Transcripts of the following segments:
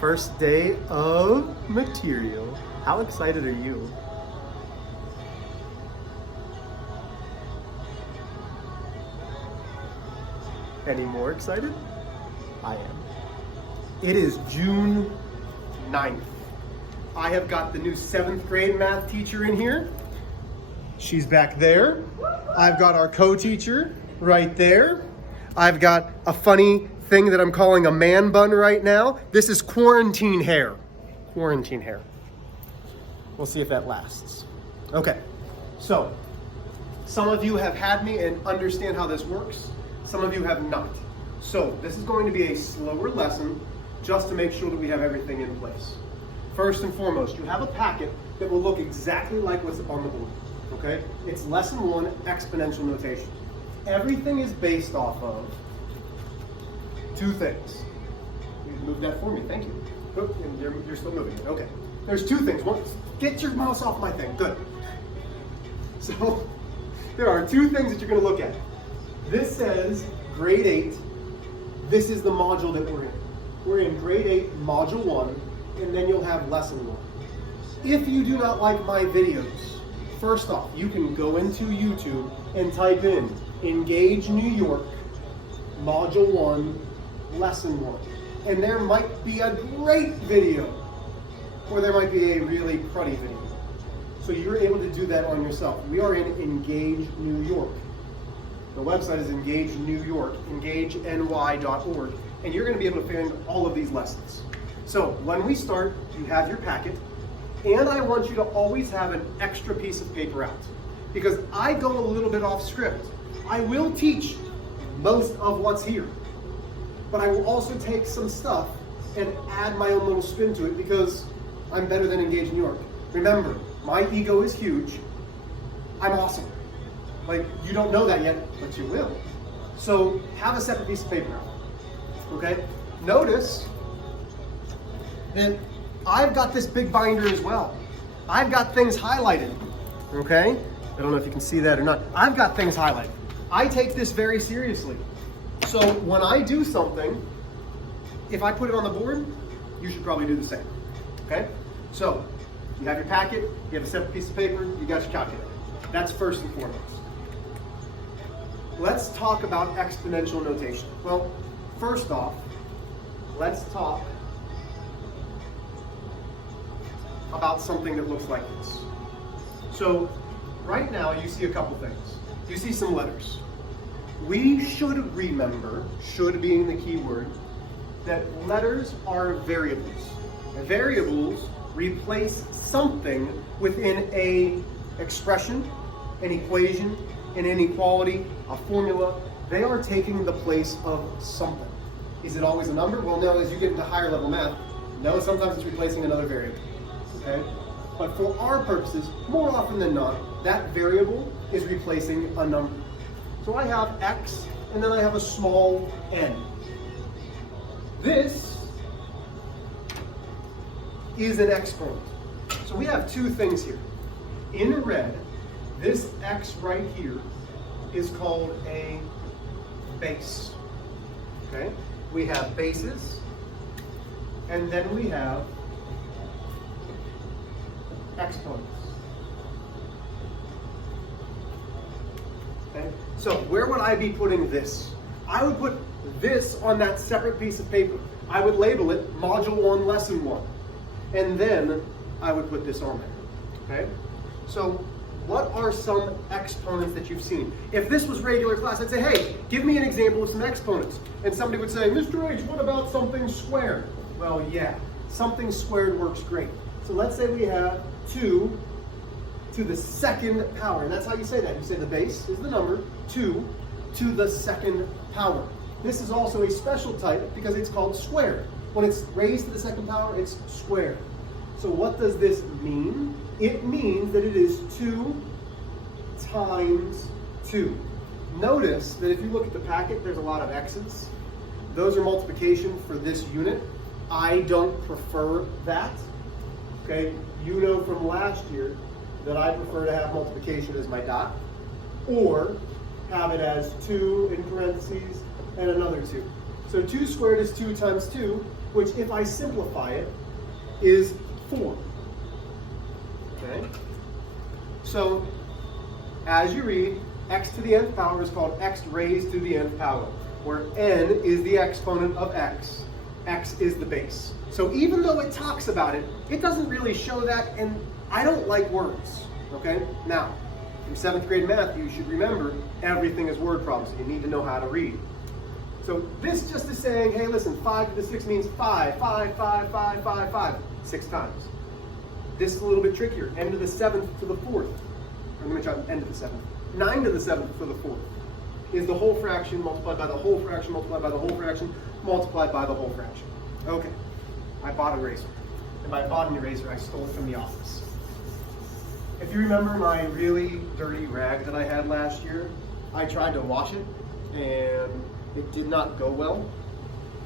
First day of material. How excited are you? Any more excited? I am. It is June 9th. I have got the new 7th grade math teacher in here. She's back there. I've got our co-teacher right there. I've got a funny thing that I'm calling a man bun right now. This is quarantine hair. Quarantine hair. We'll see if that lasts. Okay, so some of you have had me and understand how this works. Some of you have not. So this is going to be a slower lesson just to make sure that we have everything in place. First and foremost, you have a packet that will look exactly like what's on the board, okay? It's lesson 1, exponential notation. Everything is based off of 2 things. You moved that for me, thank you. Oh, and you're still moving it, okay. There's 2 things. One, get your mouse off my thing, good. So, there are 2 things that you're gonna look at. This says grade 8. This is the module that we're in. We're in grade 8, module 1, and then you'll have lesson 1. If you do not like my videos, first off, you can go into YouTube and type in Engage New York, module 1, lesson 1. And there might be a great video, or there might be a really cruddy video. So you're able to do that on yourself. We are in Engage New York. The website is Engage New York, engageny.org, and you're going to be able to find all of these lessons. So when we start, you have your packet, and I want you to always have an extra piece of paper out, because I go a little bit off script. I will teach most of what's here, but I will also take some stuff and add my own little spin to it, because I'm better than Engage New York. Remember, my ego is huge. I'm awesome. Like, you don't know that yet, but you will. So have a separate piece of paper out, okay? Notice that I've got this big binder as well. I've got things highlighted, okay? I don't know if you can see that or not. I've got things highlighted. I take this very seriously. So when I do something, if I put it on the board, you should probably do the same, okay? So you have your packet, you have a separate piece of paper, you got your calculator. That's first and foremost. Let's talk about exponential notation. Well, first off, let's talk about something that looks like this. So right now you see a couple things. You see some letters. We should remember, should being the key word, that letters are variables. And variables replace something within a expression, an equation, an inequality, a formula. They are taking the place of something. Is it always a number? Well, no, as you get into higher level math, no, sometimes it's replacing another variable, okay? But for our purposes, more often than not, that variable is replacing a number. So I have x, and then I have a small n. This is an exponent. So we have 2 things here. In red, this x right here is called a base, okay? We have bases, and then we have exponents, okay? So where would I be putting this? I would put this on that separate piece of paper. I would label it Module 1, Lesson 1, and then I would put this on there, okay? So what are some exponents that you've seen? If this was regular class, I'd say, hey, give me an example of some exponents. And somebody would say, Mr. H, what about something squared? Well, yeah, something squared works great. So let's say we have 2 to the 2nd power. And that's how you say that. You say the base is the number, 2 to the 2nd power. This is also a special type because it's called squared. When it's raised to the 2nd power, it's squared. So what does this mean? It means that it is 2 times 2. Notice that if you look at the packet, there's a lot of x's. Those are multiplication for this unit. I don't prefer that. Okay, you know from last year that I prefer to have multiplication as my dot, or have it as 2 in parentheses and another 2. So 2 squared is 2 times 2. which if I simplify it, is 4. Okay? So, as you read, x to the nth power is called x raised to the nth power, where n is the exponent of x is the base. So even though it talks about it, it doesn't really show that, and I don't like words, okay? Now, from 7th grade math, you should remember everything is word problems, so you need to know how to read. So this just is saying, hey, listen, 5 to the 6 means 5, 5, 5, 5, 5, 5, 6 times. This is a little bit trickier. N to the 7th to the 4th. I'm going to try n to the 7th. 9 to the 7th to the 4th is the whole fraction multiplied by the whole fraction multiplied by the whole fraction multiplied by the whole fraction. Okay, I bought an eraser. And by bought an eraser, I stole it from the office. If you remember my really dirty rag that I had last year, I tried to wash it and it did not go well.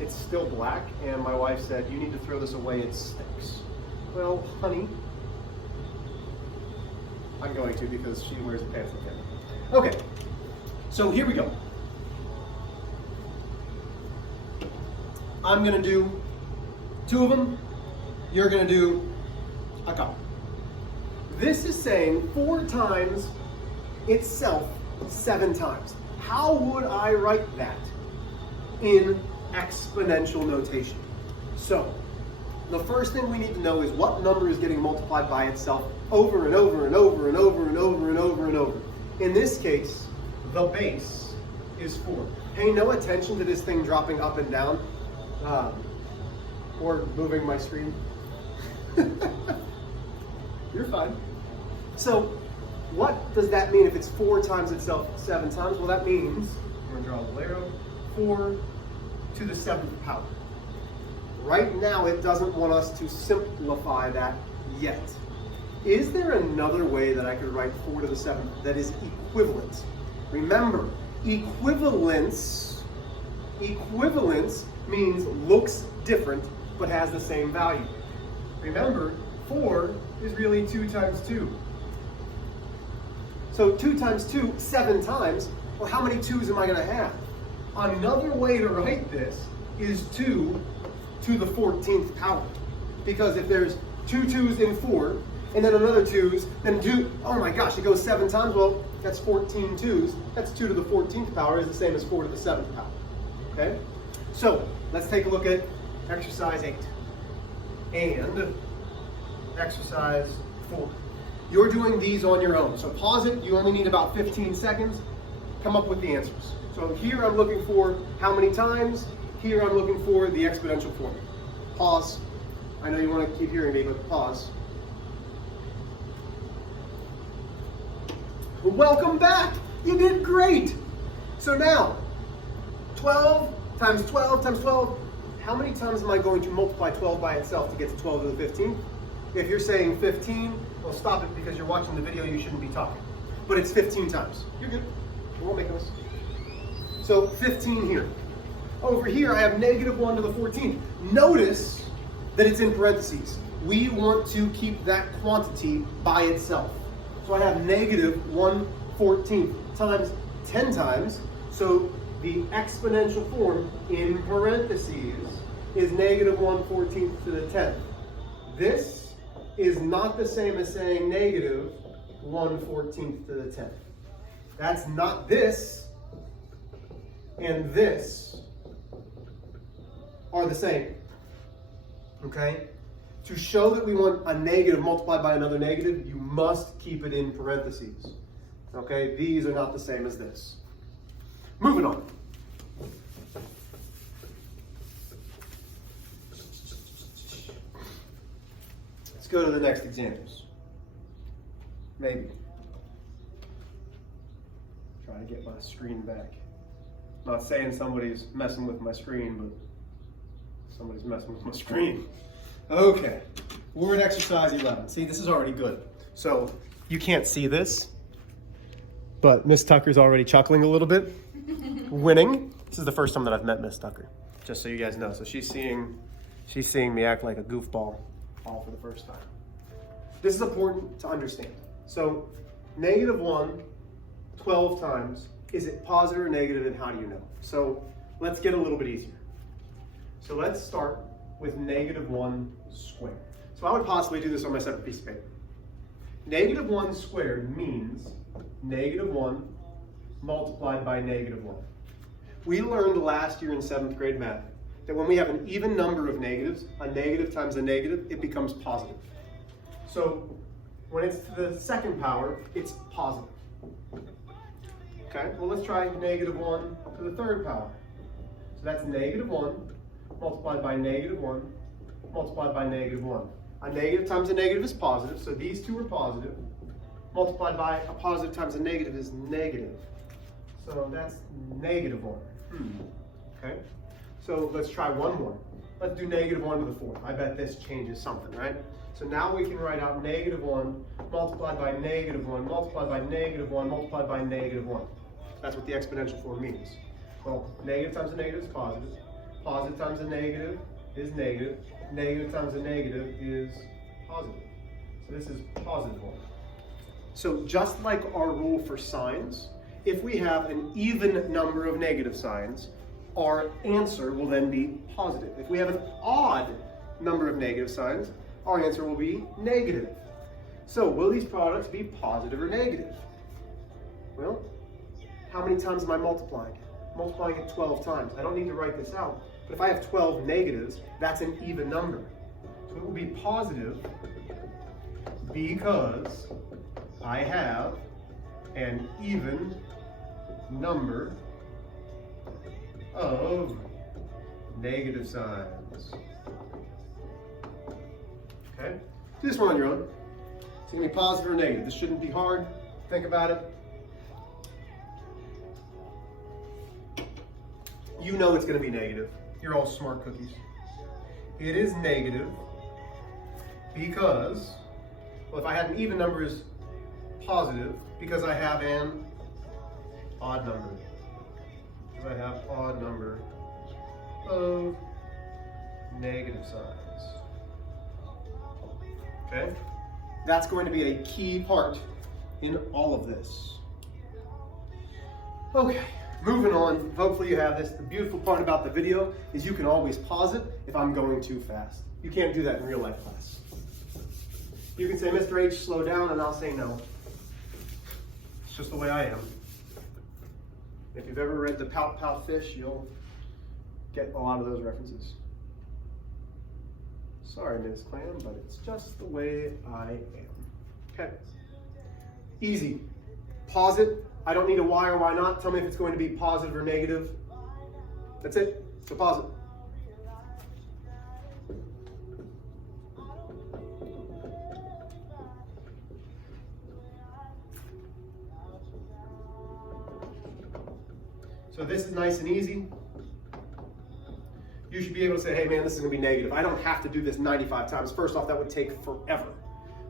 It's still black, and my wife said, you need to throw this away, it stinks. Well, honey, I'm going to because she wears pants like that. Okay, so here we go. I'm gonna do 2 of them. You're gonna do a couple. This is saying 4 times itself 7 times. How would I write that in exponential notation? So, the first thing we need to know is what number is getting multiplied by itself over and over and over and over and over and over and over. In this case, the base is 4. Pay no attention to this thing dropping up and down or moving my screen. You're fine. So, what does that mean if it's 4 times itself 7 times? Well, that means, I'm going to draw a little arrow, 4 to the 7th power. Right now, it doesn't want us to simplify that yet. Is there another way that I could write 4 to the 7th that is equivalent? Remember, equivalence means looks different but has the same value. Remember, 4 is really 2 times 2. So 2 times 2, 7 times. Well, how many 2's am I going to have? Another way to write this is 2 to the 14th power. Because if there's 2 2's in 4, and then another 2's, then 2, oh my gosh, it goes 7 times. Well, that's 14 2's. That's 2 to the 14th power is the same as 4 to the 7th power. Okay? So, let's take a look at exercise 8 and exercise 4. You're doing these on your own. So pause it. You only need about 15 seconds. Come up with the answers. So here I'm looking for how many times. Here I'm looking for the exponential form. Pause. I know you want to keep hearing me, but pause. Welcome back. You did great. So now, 12 times 12 times 12. How many times am I going to multiply 12 by itself to get to 12 to the 15th? If you're saying 15, well, stop it because you're watching the video, you shouldn't be talking. But it's 15 times. You're good. We won't make a mistake. So 15 here. Over here, I have negative 1 to the 14th. Notice that it's in parentheses. We want to keep that quantity by itself. So I have negative 1/14 times 10 times. So the exponential form in parentheses is negative 1/14 to the 10th. This is not the same as saying negative 1/14 to the 10th. That's not this, and this are the same. Okay? To show that we want a negative multiplied by another negative, you must keep it in parentheses. Okay? These are not the same as this. Moving on. Let's go to the next examples. Maybe. Try to get my screen back. Not saying somebody's messing with my screen, but somebody's messing with my screen. Okay, we're at exercise 11. See, this is already good. So you can't see this, but Miss Tucker's already chuckling a little bit. Winning. This is the first time that I've met Miss Tucker, just so you guys know. So she's seeing me act like a goofball all for the first time. This is important to understand. So negative 1, 12 times. Is it positive or negative, and how do you know? So let's get a little bit easier. So let's start with negative 1 squared. So I would possibly do this on my separate piece of paper. Negative 1 squared means negative 1 multiplied by negative 1. We learned last year in 7th grade math that when we have an even number of negatives, a negative times a negative, it becomes positive. So when it's to the second power, it's positive. Okay, well let's try negative 1 to the third power. So that's negative 1 multiplied by negative 1 multiplied by negative 1. A negative times a negative is positive, so these two are positive. Multiplied by a positive times a negative is negative. So that's negative 1. Okay, so let's try one more. Let's do negative 1 to the 4th. I bet this changes something, right? So now we can write out negative 1 multiplied by negative 1 multiplied by negative 1 multiplied by negative 1. That's what the exponential form means. Well, negative times a negative is positive. Positive times a negative is negative. Negative times a negative is positive. So this is positive 1. So just like our rule for signs, if we have an even number of negative signs, our answer will then be positive. If we have an odd number of negative signs, our answer will be negative. So will these products be positive or negative? Well, how many times am I multiplying? I'm multiplying it 12 times. I don't need to write this out, but if I have 12 negatives, that's an even number. So it will be positive because I have an even number of negative signs. Okay? Do this one on your own. It's going to be positive or negative. This shouldn't be hard. Think about it. You know it's going to be negative. You're all smart cookies. It is negative because, well, if I had an even number is positive because I have an odd number. Because I have odd number of negative signs. Okay? That's going to be a key part in all of this. Okay, moving on. Hopefully you have this. The beautiful part about the video is you can always pause it if I'm going too fast. You can't do that in real life class. You can say, Mr. H, slow down, and I'll say no. It's just the way I am. If you've ever read The Pout Pout Fish, you'll get a lot of those references. Sorry, Ms. Clam, but it's just the way I am. Okay. Easy. Pause it. I don't need a why or why not. Tell me if it's going to be positive or negative. That's it. So pause it. So this is nice and easy. You should be able to say, hey man, this is going to be negative. I don't have to do this 95 times. First off, that would take forever.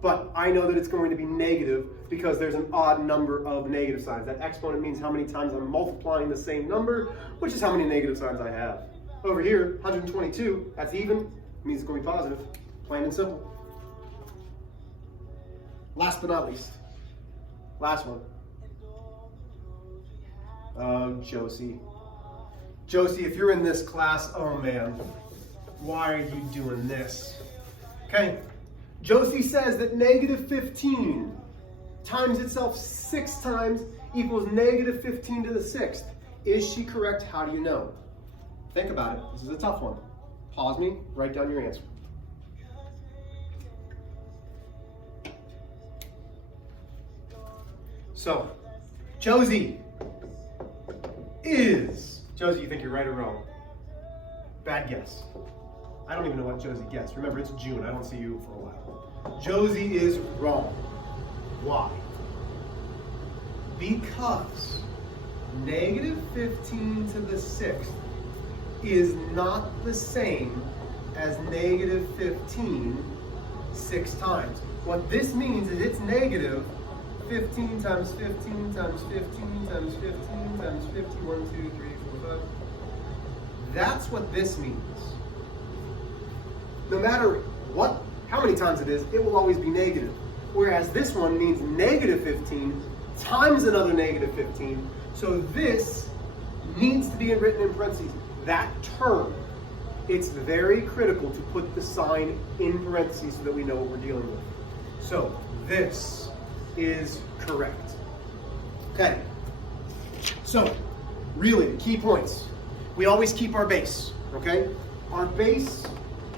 But I know that it's going to be negative because there's an odd number of negative signs. That exponent means how many times I'm multiplying the same number, which is how many negative signs I have. Over here, 122, that's even, means it's going to be positive. Plain and simple. Last but not least, last one. Josie. Josie, if you're in this class, oh man, why are you doing this? Okay, Josie says that negative 15 times itself 6 times equals negative 15 to the 6th. Is she correct? How do you know? Think about it. This is a tough one. Pause me, write down your answer. So, Josie is, Josie, you think you're right or wrong? Bad guess. I don't even know what Josie guessed. Remember, it's June. I don't see you for a while. Josie is wrong. Why? Because negative 15 to the 6th is not the same as negative 15 6 times. What this means is it's negative 15 times 15 times 15 times 15 times 50, 1, 2, 3, 4, 5. That's what this means. No matter what, how many times it is, it will always be negative. Whereas this one means negative 15 times another negative 15. So this needs to be written in parentheses. That term it's very critical to put the sign in parentheses so that we know what we're dealing with. So this is correct. Okay, so really the key points. We always keep our base, okay? Our base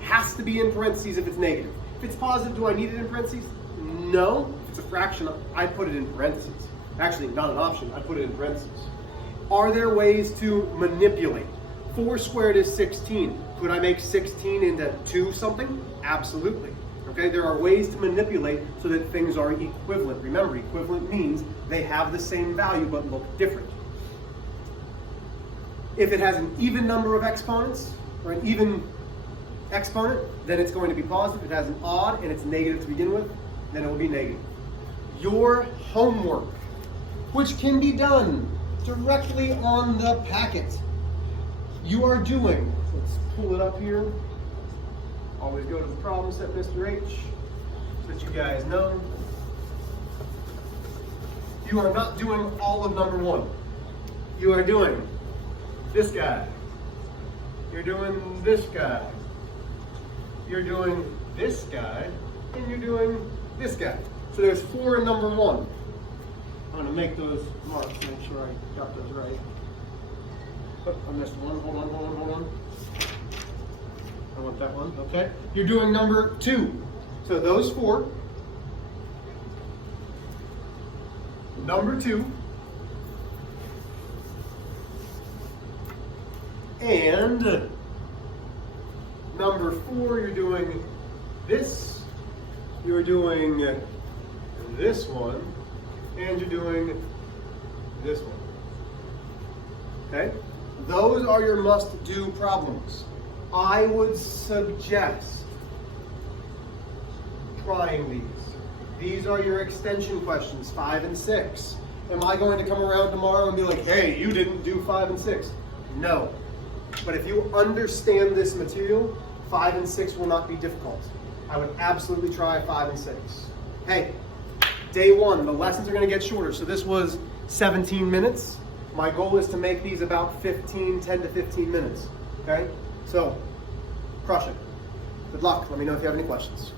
has to be in parentheses if it's negative. If it's positive, do I need it in parentheses? No. If it's a fraction, I put it in parentheses. Actually, not an option, I put it in parentheses. Are there ways to manipulate? 4 squared is 16. Could I make 16 into 2 something? Absolutely. Okay, there are ways to manipulate so that things are equivalent. Remember, equivalent means they have the same value but look different. If it has an even number of exponents, or an even exponent, then it's going to be positive. If it has an odd and it's negative to begin with, then it will be negative. Your homework, which can be done directly on the packet, you are doing, let's pull it up here. Always go to the problem set, Mr. H, so that you guys know. You are not doing all of number 1. You are doing this guy. You're doing this guy. You're doing this guy. And you're doing this guy. So there's 4 in number 1. I'm going to make those marks, make sure I got those right. Oh, I missed one. Hold on. I want that one. Okay. You're doing number 2. So those 4. Number 2. And number 4, you're doing this. You're doing this one. And you're doing this one. Okay? Those are your must-do problems. I would suggest trying these. These are your extension questions, 5 and 6. Am I going to come around tomorrow and be like, hey, you didn't do 5 and 6? No. But if you understand this material, 5 and 6 will not be difficult. I would absolutely try 5 and 6. Hey, day 1, the lessons are going to get shorter. So this was 17 minutes. My goal is to make these about 10 to 15 minutes. Okay? So, crush it. Good luck. Let me know if you have any questions.